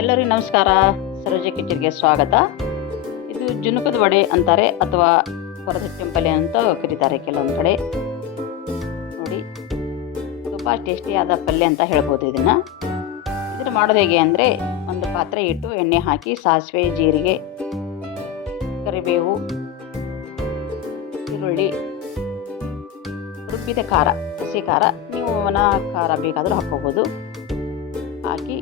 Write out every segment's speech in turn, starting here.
ಎಲ್ಲರಿಗೂ ನಮಸ್ಕಾರ. ಸರೋಜ ಕಿಚನ್ಗೆ ಸ್ವಾಗತ. ಇದು ಜುನುಕದ ವಡೆ ಅಂತಾರೆ ಅಥವಾ ಪಲ್ಯ ಅಂತ ಕರೀತಾರೆ ಕೆಲವೊಂದು ಕಡೆ. ನೋಡಿ ತುಂಬ ಟೇಸ್ಟಿಯಾದ ಪಲ್ಯ ಅಂತ ಹೇಳ್ಬೋದು ಇದನ್ನು. ಇದನ್ನು ಮಾಡೋದು ಹೇಗೆ ಅಂದರೆ, ಒಂದು ಪಾತ್ರೆ ಇಟ್ಟು ಎಣ್ಣೆ ಹಾಕಿ, ಸಾಸಿವೆ, ಜೀರಿಗೆ, ಕರಿಬೇವು, ಈರುಳ್ಳಿ, ರುಬ್ಬಿದ ಖಾರ, ಹಸಿ ಖಾರ, ನೀವು ಒಣ ಖಾರ ಬೇಕಾದರೂ ಹಾಕ್ಕೋಬೋದು. ಹಾಕಿ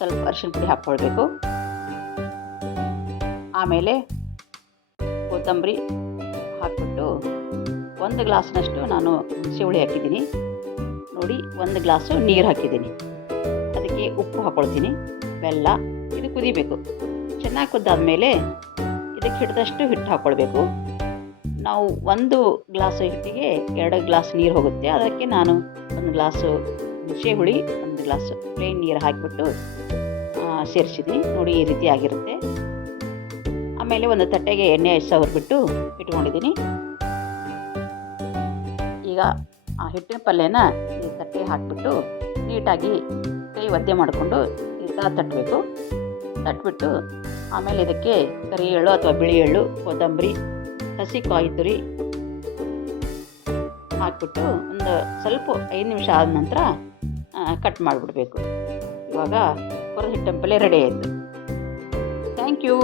ಸ್ವಲ್ಪ ಅರಿಶಿನ ಪುಡಿ ಹಾಕ್ಕೊಳ್ಬೇಕು ಆಮೇಲೆ ಕೊತ್ತಂಬರಿ ಹಾಕ್ಬಿಟ್ಟು ಒಂದು ಗ್ಲಾಸ್ನಷ್ಟು ನಾನು ಹುಣಸೆ ಹಾಕಿದ್ದೀನಿ. ನೋಡಿ, ಒಂದು ಗ್ಲಾಸು ನೀರು ಹಾಕಿದ್ದೀನಿ. ಅದಕ್ಕೆ ಉಪ್ಪು ಹಾಕ್ಕೊಳ್ತೀನಿ ಬೆಲ್ಲ, ಇದು ಕುದಿಬೇಕು. ಚೆನ್ನಾಗಿ ಕುದ್ದಾದ್ಮೇಲೆ ಇದಕ್ಕೆ ಹಿಡಿದಷ್ಟು ಹಿಟ್ಟು ಹಾಕ್ಕೊಳ್ಬೇಕು ನಾವು ಒಂದು ಗ್ಲಾಸ್ ಹಿಟ್ಟಿಗೆ ಎರಡು ಗ್ಲಾಸ್ ನೀರು ಹೋಗುತ್ತೆ. ಅದಕ್ಕೆ ನಾನು ಒಂದು ಗ್ಲಾಸು ಹುಣಸೆ ಹುಳಿ ಒಂದು ಗ್ಲಾಸ್ ಪ್ಲೇನ್ ನೀರು ಹಾಕಿಬಿಟ್ಟು ಸೇರಿಸಿದ್ದೀನಿ ನೋಡಿ, ಈ ರೀತಿ ಆಗಿರುತ್ತೆ. ಆಮೇಲೆ ಒಂದು ತಟ್ಟೆಗೆ ಎಣ್ಣೆ ಸವರ್ಬಿಟ್ಟು ಇಟ್ಕೊಂಡಿದ್ದೀನಿ. ಈಗ ಆ ಹಿಟ್ಟಿನ ಪಲ್ಯನ ಈ ತಟ್ಟೆಗೆ ಹಾಕಿಬಿಟ್ಟು ನೀಟಾಗಿ ಕೈ ಒದ್ದೆ ಮಾಡಿಕೊಂಡು ಈ ಥರ ತಟ್ಟಬೇಕು. ತಟ್ಬಿಟ್ಟು ಆಮೇಲೆ ಇದಕ್ಕೆ ಕರಿ ಎಳ್ಳು ಅಥವಾ ಬಿಳಿ ಎಳ್ಳು, ಕೊತ್ತಂಬರಿ, ಹಸಿ ಕಾಯಿ ತುರಿ ಹಾಕ್ಬಿಟ್ಟು ಒಂದು ಸ್ವಲ್ಪ ಐದು ನಿಮಿಷ ಆದ ನಂತರ ಕಟ್ ಮಾಡಿಬಿಡ್ಬೇಕು. ಇವಾಗ ಹಿಟ್ಟಿನ ರೆಡಿ ಆಯಿತು. Thank you